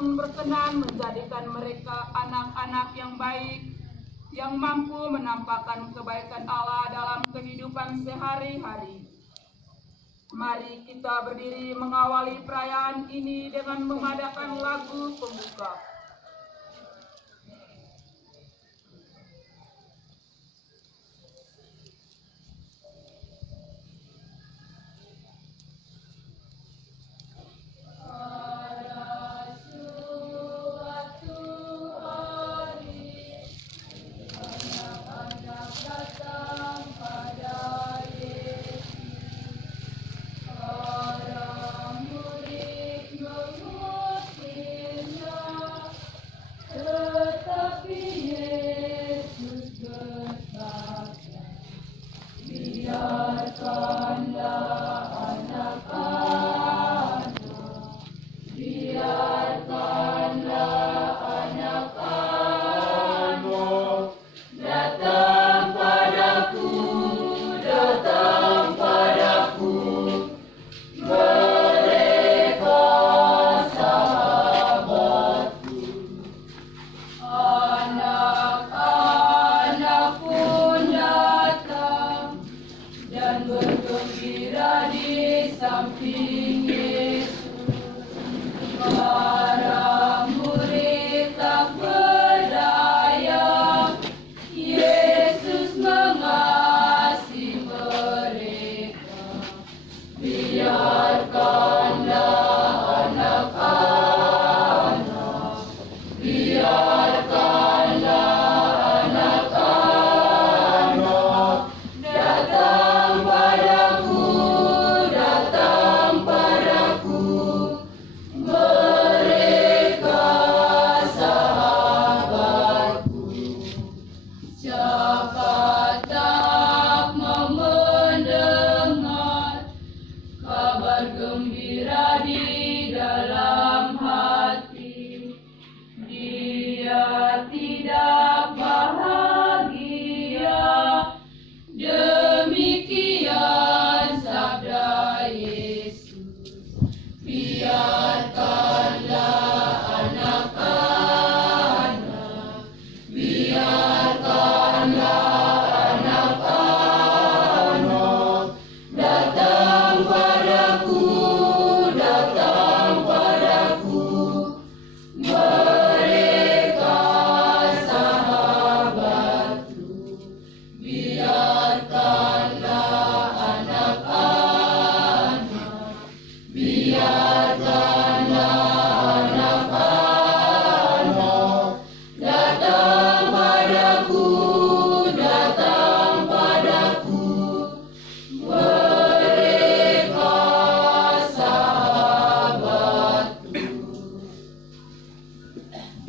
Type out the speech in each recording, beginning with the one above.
pun berkenan menjadikan mereka anak-anak yang baik, yang mampu menampakkan kebaikan Allah dalam kehidupan sehari-hari. Mari kita berdiri mengawali perayaan ini dengan memadakan lagu pembuka.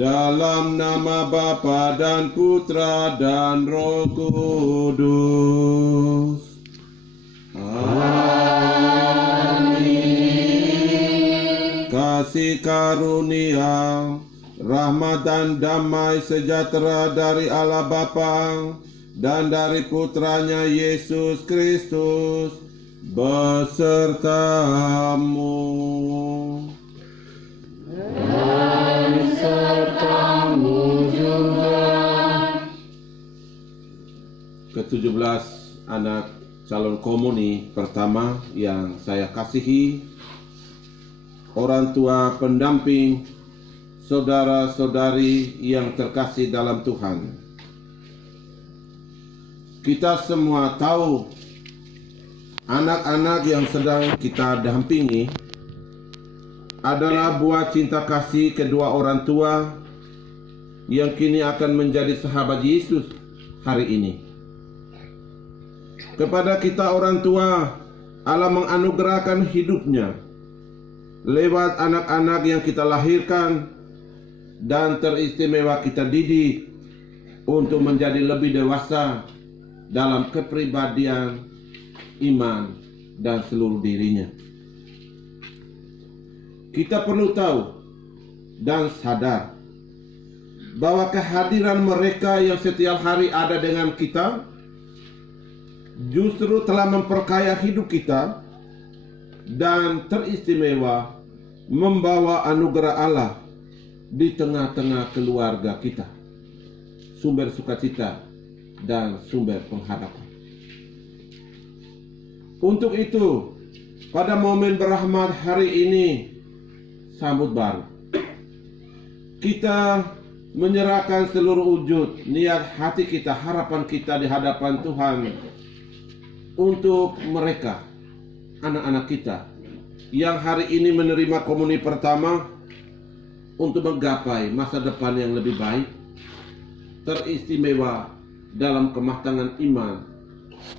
Dalam nama Bapa dan Putra dan Roh Kudus. Amin. Kasih karunia, rahmat dan damai sejahtera dari Allah Bapa dan dari Putranya Yesus Kristus besertamu. Dan sertamu juga. Ke-17 anak calon komuni pertama yang saya kasihi, orang tua pendamping, saudara-saudari yang terkasih dalam Tuhan. Kita semua tahu anak-anak yang sedang kita dampingi adalah buah cinta kasih kedua orang tua yang kini akan menjadi sahabat Yesus hari ini. Kepada kita orang tua, Allah menganugerahkan hidupnya lewat anak-anak yang kita lahirkan dan teristimewa kita didik untuk menjadi lebih dewasa dalam kepribadian, iman, dan seluruh dirinya. Kita perlu tahu dan sadar bahwa kehadiran mereka yang setiap hari ada dengan kita justru telah memperkaya hidup kita dan teristimewa membawa anugerah Allah di tengah-tengah keluarga kita, sumber sukacita dan sumber pengharapan. Untuk itu, pada momen berahmat hari ini, sambut baru, kita menyerahkan seluruh wujud, niat hati kita, harapan kita di hadapan Tuhan untuk mereka, anak-anak kita yang hari ini menerima komuni pertama, untuk menggapai masa depan yang lebih baik, teristimewa dalam kematangan iman,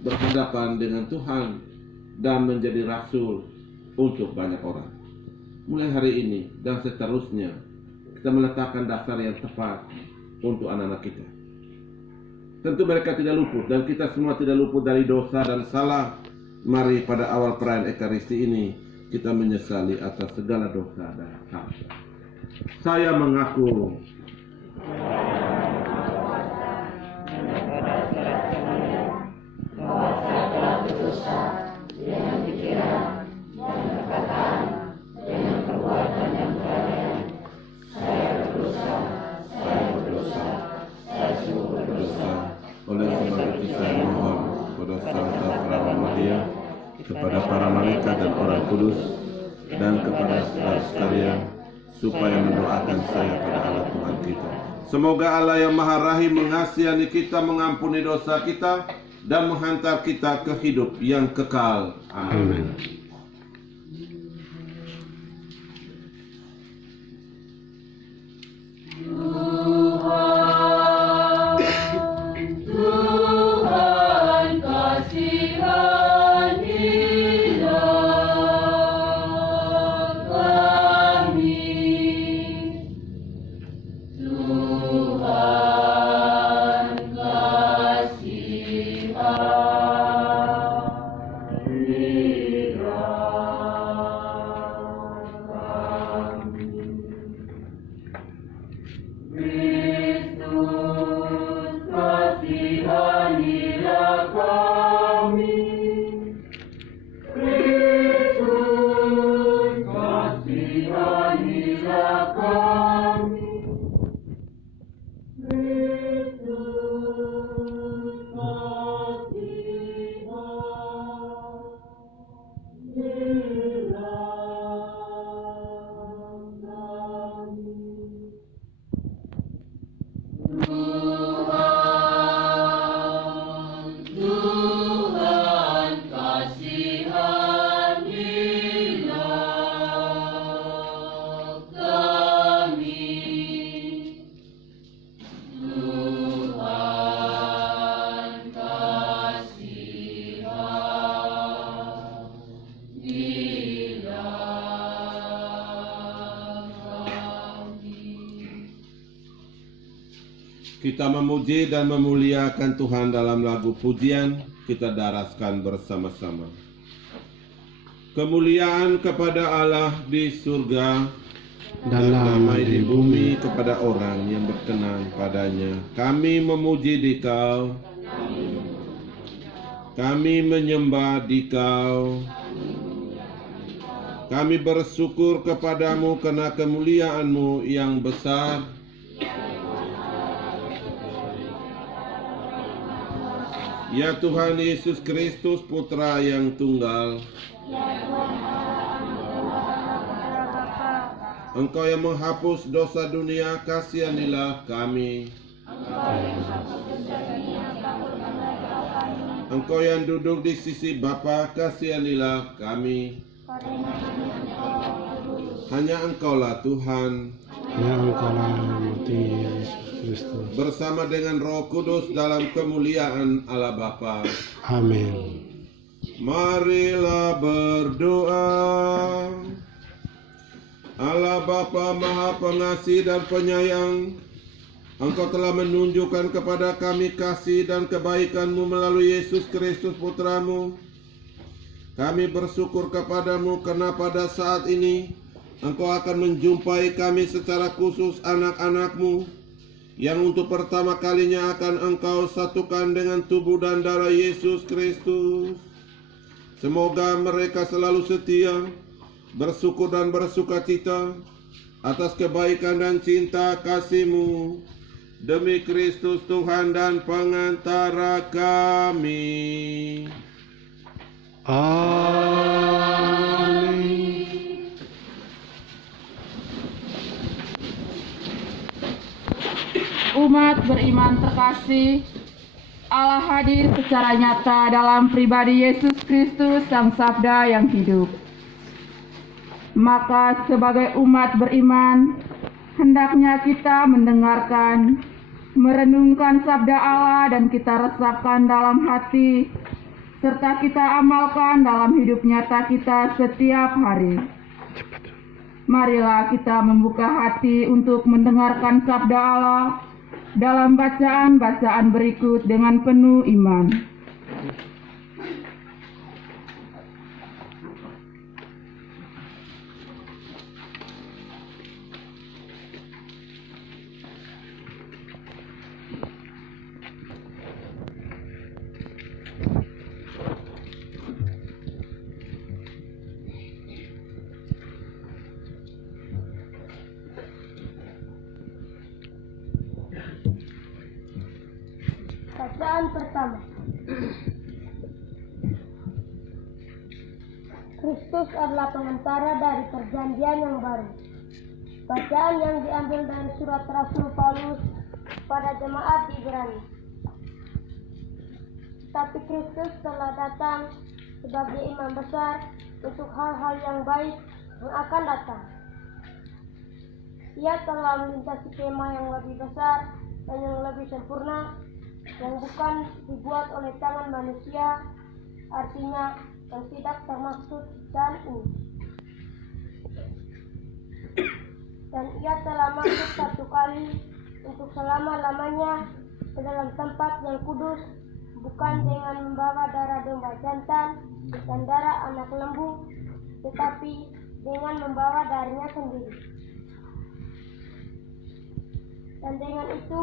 berhadapan dengan Tuhan, dan menjadi rasul untuk banyak orang. Mulai hari ini dan seterusnya, kita meletakkan dasar yang tepat untuk anak-anak kita. Tentu mereka tidak luput, dan kita semua tidak luput dari dosa dan salah. Mari pada awal perayaan Ekaristi ini, kita menyesali atas segala dosa dan salah. Saya mengaku bahwa saya telah berdosa dengan pikiran, dengan perkataan, dengan perbuatan yang kelalaian. Saya berdosa, saya sungguh berdosa. oleh sebab itu saya mohon kepada Santa Prawa Maria, kepada para malaikat dan orang kudus, dan kepada saudara sekalian, supaya mendoakan saya pada Allah Tuhan kita. Semoga Allah yang Maha Rahim mengasihani kita, mengampuni dosa kita, dan menghantar kita ke hidup yang kekal. Amin. Kita memuji dan memuliakan Tuhan dalam lagu pujian, kita daraskan bersama-sama. Kemuliaan kepada Allah di surga, dan damai di bumi kepada orang yang berkenan padanya. Kami memuji Dikau, kami menyembah Dikau, kami bersyukur kepadamu karena kemuliaan-Mu yang besar. Ya Tuhan Yesus Kristus, Putra yang tunggal, Engkau yang menghapus dosa dunia, kasihanilah kami. Engkau yang duduk di sisi Bapa, kasihanilah kami. Hanya Engkaulah Tuhan, hanya Engkaulah Yesus Kristus, bersama dengan Roh Kudus dalam kemuliaan Allah Bapa. Amin. Marilah berdoa. Allah Bapa Maha Pengasih dan Penyayang, Engkau telah menunjukkan kepada kami kasih dan kebaikan-Mu melalui Yesus Kristus Putra-Mu. Kami bersyukur kepadamu karena pada saat ini Engkau akan menjumpai kami secara khusus anak-anak-Mu yang untuk pertama kalinya akan Engkau satukan dengan tubuh dan darah Yesus Kristus. Semoga mereka selalu setia, bersyukur dan bersukacita, atas kebaikan dan cinta kasih-Mu, demi Kristus Tuhan dan pengantara kami. Amin. Umat beriman terkasih, Allah hadir secara nyata dalam pribadi Yesus Kristus Sang Sabda yang hidup. Maka sebagai umat beriman, hendaknya kita mendengarkan, merenungkan sabda Allah dan kita resapkan dalam hati, serta kita amalkan dalam hidup nyata kita setiap hari. Marilah kita membuka hati untuk mendengarkan sabda Allah dalam bacaan-bacaan berikut dengan penuh iman. Bacaan pertama. Kristus adalah pengantara dari perjanjian yang baru. Bacaan yang diambil dari surat Rasul Paulus pada jemaat di Ibrani. Tapi Kristus telah datang sebagai imam besar untuk hal-hal yang baik yang akan datang. Ia telah melintasi kemah yang lebih besar dan yang lebih sempurna, yang bukan dibuat oleh tangan manusia, artinya yang tidak termaksud dan ini. Dan ia telah masuk satu kali untuk selama-lamanya ke dalam tempat yang kudus, bukan dengan membawa darah domba jantan dan darah anak lembu, tetapi dengan membawa darahnya sendiri. Dan dengan itu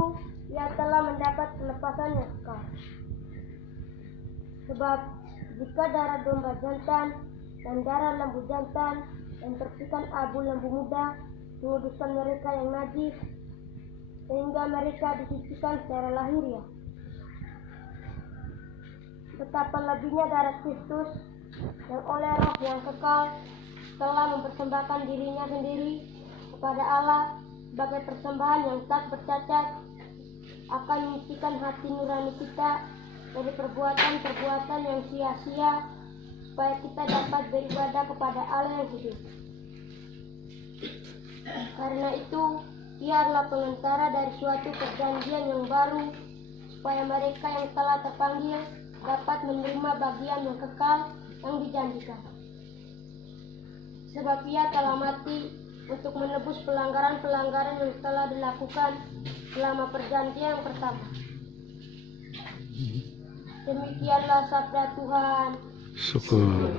ia telah mendapat kelepasan yang kekal. Sebab jika darah domba jantan dan darah lembu jantan dan percikan abu lembu muda menguduskan mereka yang najis, sehingga mereka disucikan secara lahiriah, betapa lebihnya darah Kristus yang oleh Roh yang kekal telah mempersembahkan dirinya sendiri kepada Allah sebagai persembahan yang tak bercacat, akan menyucikan hati nurani kita dari perbuatan-perbuatan yang sia-sia, supaya kita dapat beribadah kepada Allah yang hidup. Karena itu, ia adalah pengantara dari suatu perjanjian yang baru, supaya mereka yang telah terpanggil dapat menerima bagian yang kekal yang dijanjikan. Sebab ia telah mati untuk menebus pelanggaran-pelanggaran yang telah dilakukan selama perjanjian yang pertama. Demikianlah sabda Tuhan. Syukur.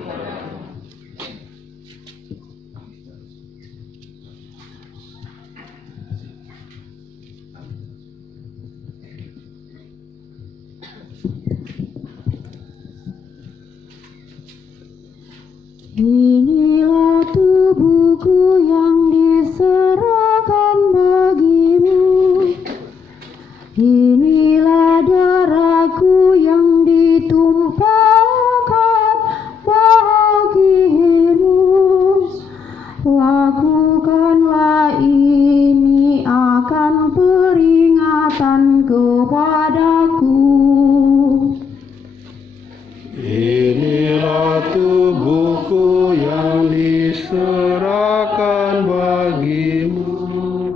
Inilah tubuhku yang diserahkan bagimu. Inilah darahku yang ditumpahkan bagimu. Lakukanlah ini akan peringatan kepadaku. Inilah tubuhku yang diserahkan bagimu.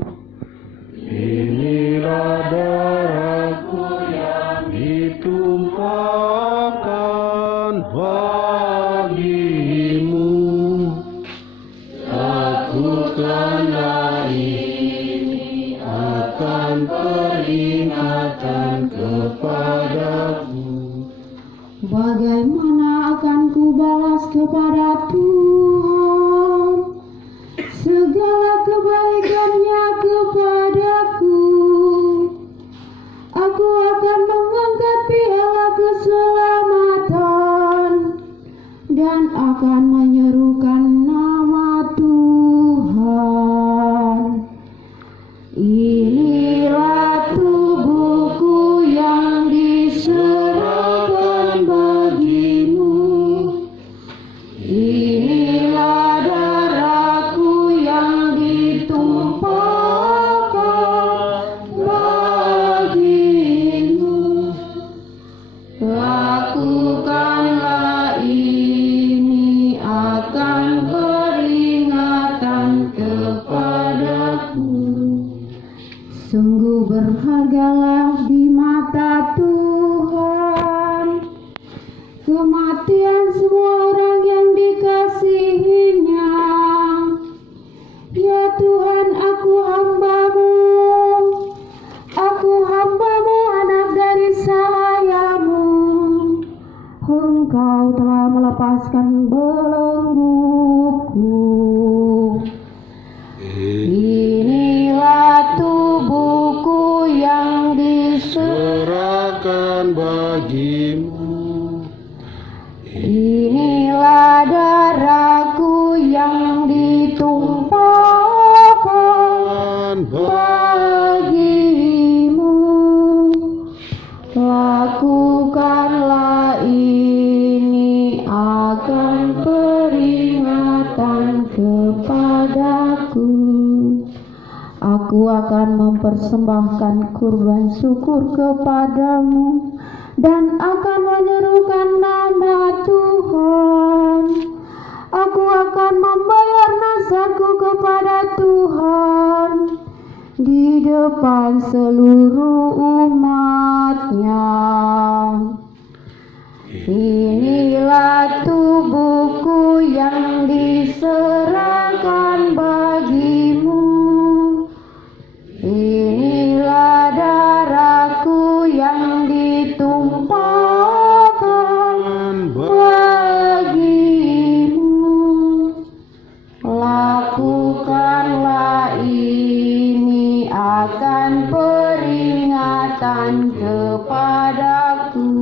Inilah darahku yang ditumpahkan bagimu. Lakukanlah ini akan peringatan kepadaku. Bagaimana akan kubalas kepada Tuhan segala kebaikannya kepadaku? Aku akan mengangkat piala keselamatan dan akan menyerukan nama Tuhan. Inilah tubuhku yang diserahkan bagimu. Inilah darahku yang ditumpahkan bagimu. Lakukanlah ini akan peringatan kepadaku. Sungguh berhargalah di mata Tuhan kematian semua orang yang dikasihinya. Ya Tuhan, aku hambamu, anak dari sahayamu. Engkau telah melepaskan belengguku. Inilah tubuhku yang serahkan bagimu. Inilah darahku yang ditumpahkan bagimu. Lakukanlah ini akan peringatan kepadaku. Aku akan mempersembahkan kurban syukur kepadamu dan akan menyerukan nama Tuhan. Aku akan membayar nazarku kepada Tuhan di depan seluruh umat-Nya. Inilah tubuhku yang diserahkan bagimu. Inilah darahku yang ditumpahkan bagimu. Lakukanlah ini akan peringatan kepadaku.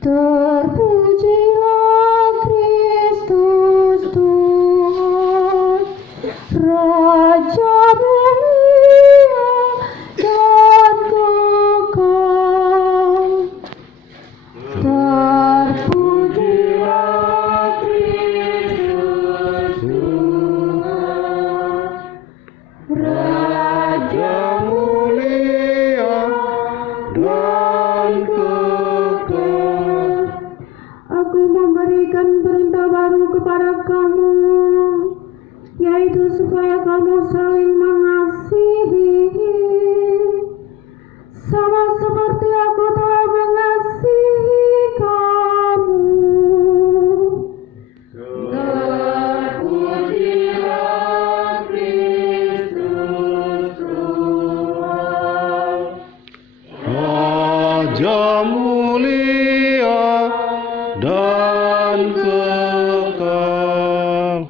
Terpujilah Kristus Tuhan, Raja mulia dan kekal. Terpujilah Kristus Tuhan, Raja mulia dan kekal. Aku memberikan perintah baru kepada kamu, yaitu supaya kamu saling mengasihi, sama seperti aku telah mengasihi kamu. Terpujilah Kristus Tuhan, Raja mulia dan kekal.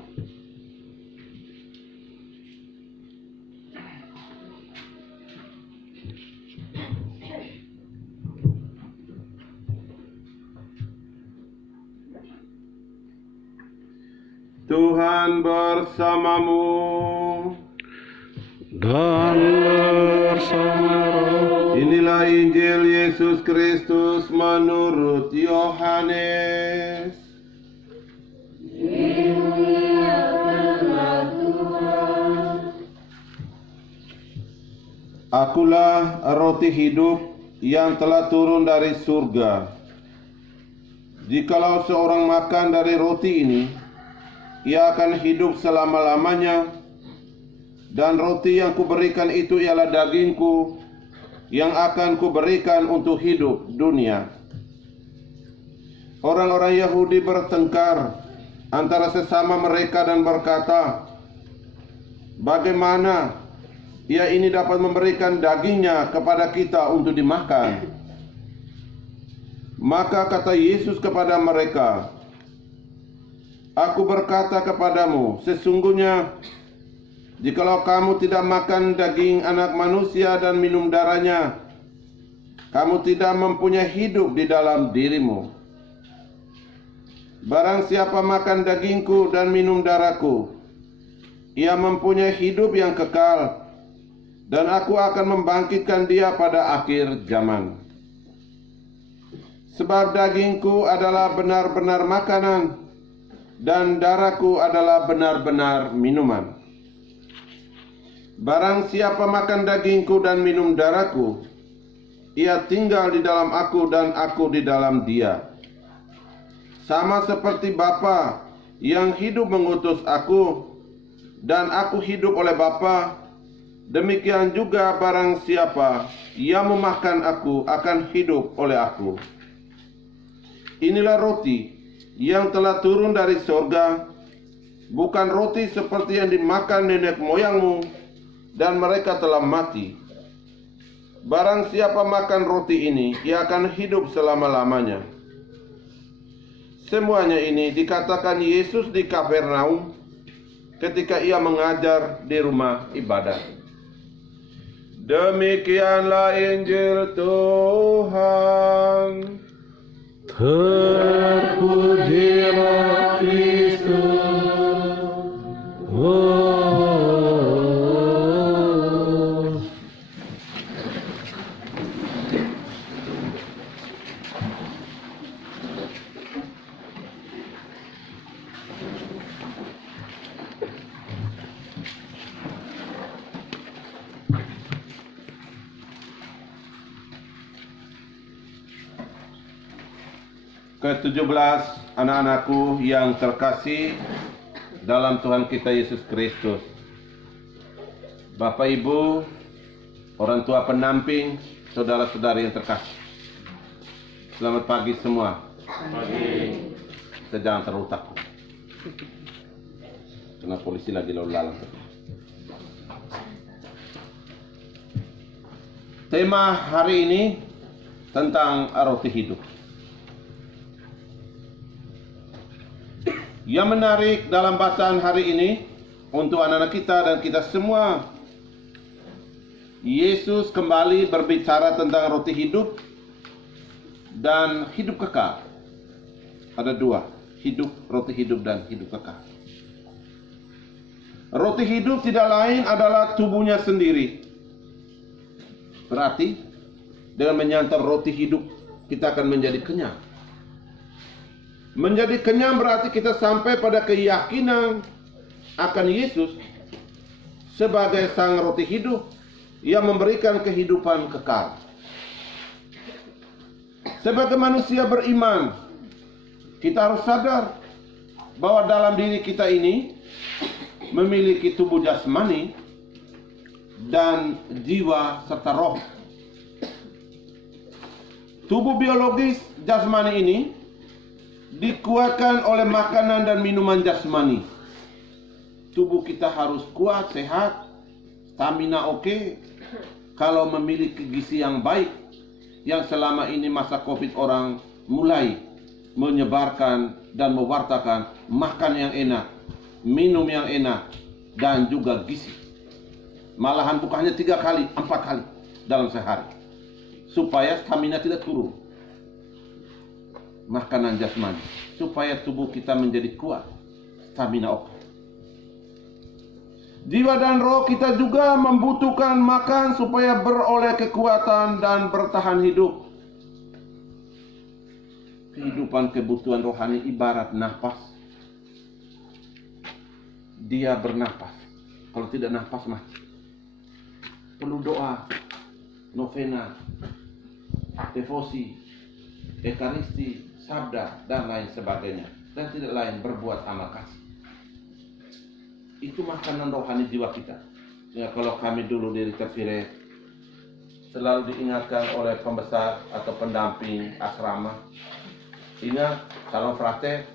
Tuhan bersamamu. Dan bersama roh. Inilah Injil Yesus Kristus menurut Yohanes. Akulah roti hidup yang telah turun dari surga. Jikalau seorang makan dari roti ini, ia akan hidup selama-lamanya. Dan roti yang kuberikan itu ialah dagingku yang akan kuberikan untuk hidup dunia. Orang-orang Yahudi bertengkar antara sesama mereka dan berkata, bagaimana ia ini dapat memberikan dagingnya kepada kita untuk dimakan? Maka kata Yesus kepada mereka, Aku berkata kepadamu, sesungguhnya jikalau kamu tidak makan daging anak manusia dan minum darahnya, kamu tidak mempunyai hidup di dalam dirimu. Barang siapa makan dagingku dan minum darahku, Ia mempunyai hidup yang kekal, dan aku akan membangkitkan dia pada akhir zaman. Sebab dagingku adalah benar-benar makanan, dan darahku adalah benar-benar minuman. Barang siapa makan dagingku dan minum darahku, ia tinggal di dalam aku dan aku di dalam dia. Sama seperti Bapa yang hidup mengutus aku, dan aku hidup oleh Bapa, demikian juga barang siapa yang memakan aku akan hidup oleh aku. Inilah roti yang telah turun dari sorga, bukan roti seperti yang dimakan nenek moyangmu, dan mereka telah mati. Barang siapa makan roti ini, ia akan hidup selama-lamanya. Semuanya ini dikatakan Yesus di Kapernaum ketika ia mengajar di rumah ibadat. Demikianlah Injil Tuhan. Terpujilah Kristus. Ke-17 anak-anakku yang terkasih dalam Tuhan kita Yesus Kristus. Bapak Ibu, orang tua pendamping, saudara-saudari yang terkasih. Selamat pagi semua. Pagi. Kita jangan terlalu takut, karena polisi lagi lalu lalang. Tema hari ini tentang roti hidup. Yang menarik dalam bacaan hari ini untuk anak-anak kita dan kita semua, Yesus kembali berbicara tentang roti hidup dan hidup kekal. Ada dua, roti hidup dan hidup kekal. Roti hidup tidak lain adalah tubuhnya sendiri. Berarti dengan menyantap roti hidup kita akan menjadi kenyang. Menjadi kenyang berarti kita sampai pada keyakinan akan Yesus sebagai sang roti hidup yang memberikan kehidupan kekal. Sebagai manusia beriman, kita harus sadar bahwa dalam diri kita ini memiliki tubuh jasmani dan jiwa serta roh. Tubuh biologis jasmani ini dikuatkan oleh makanan dan minuman jasmani. Tubuh kita harus kuat, sehat, stamina oke. Kalau memiliki gizi yang baik, yang selama ini masa Covid orang mulai menyebarkan dan mewartakan makan yang enak, minum yang enak, dan juga gizi. Malahan bukannya 3 kali, 4 kali dalam sehari, supaya stamina tidak turun. Makanan jasmani supaya tubuh kita menjadi kuat, stamina oke. Jiwa dan roh kita juga membutuhkan makan supaya beroleh kekuatan dan bertahan hidup. Kehidupan kebutuhan rohani ibarat nafas. Dia bernapas, kalau tidak nafas mati. Perlu doa, novena, devosi, ekaristi, sabda, dan lain sebagainya. Dan tidak lain berbuat amal kasih. Itu makanan rohani jiwa kita. Ya, kalau kami dulu di Terpire selalu diingatkan oleh pembesar atau pendamping asrama, ingat, salam frate,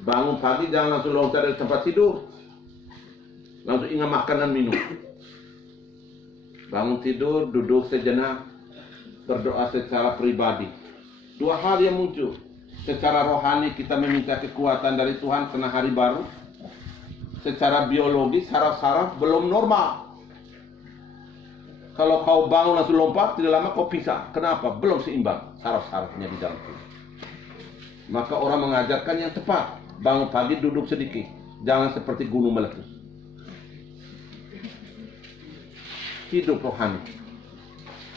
bangun pagi jangan langsung loncat dari tempat tidur, langsung ingat makanan minum. Bangun tidur, duduk sejenak, berdoa secara pribadi. 2 hal yang muncul. Secara rohani kita meminta kekuatan dari Tuhan karena hari baru. Secara biologis saraf-saraf belum normal. Kalau kau bangun langsung lompat, tidak lama kau pisah. Kenapa? Belum seimbang saraf-sarafnya di dalam tubuh. Maka orang mengajarkan yang tepat. Bangun pagi duduk sedikit, Jangan seperti gunung meletus. Hidup rohani.